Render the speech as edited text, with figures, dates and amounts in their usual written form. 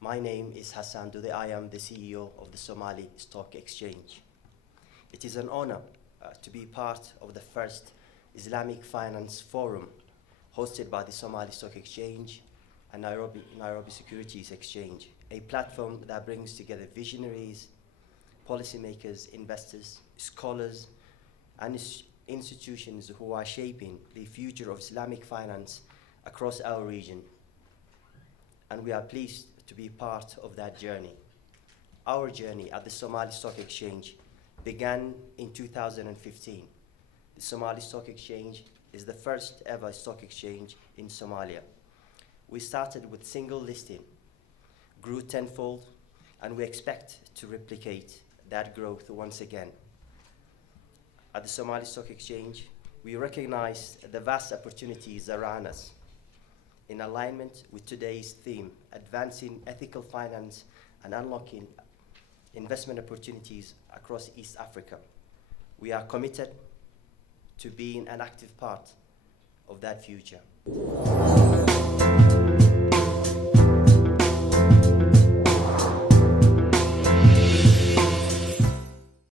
My name is Hassan Dudde. I am the CEO of the Somali Stock Exchange. It is an honor to be part of the first Islamic Finance Forum hosted by the Somali Stock Exchange and Nairobi Securities Exchange, a platform that brings together visionaries, policymakers, investors, scholars, and institutions who are shaping the future of Islamic finance across our region. And we are pleased to be part of that journey. Our journey at the Somali Stock Exchange began in 2015. The Somali Stock Exchange is the first ever stock exchange in Somalia. We started with single listing, grew tenfold, and we expect to replicate that growth once again. At the Somali Stock Exchange, we recognize the vast opportunities around us. In alignment with today's theme, advancing ethical finance and unlocking investment opportunities across East Africa, we are committed to being an active part of that future.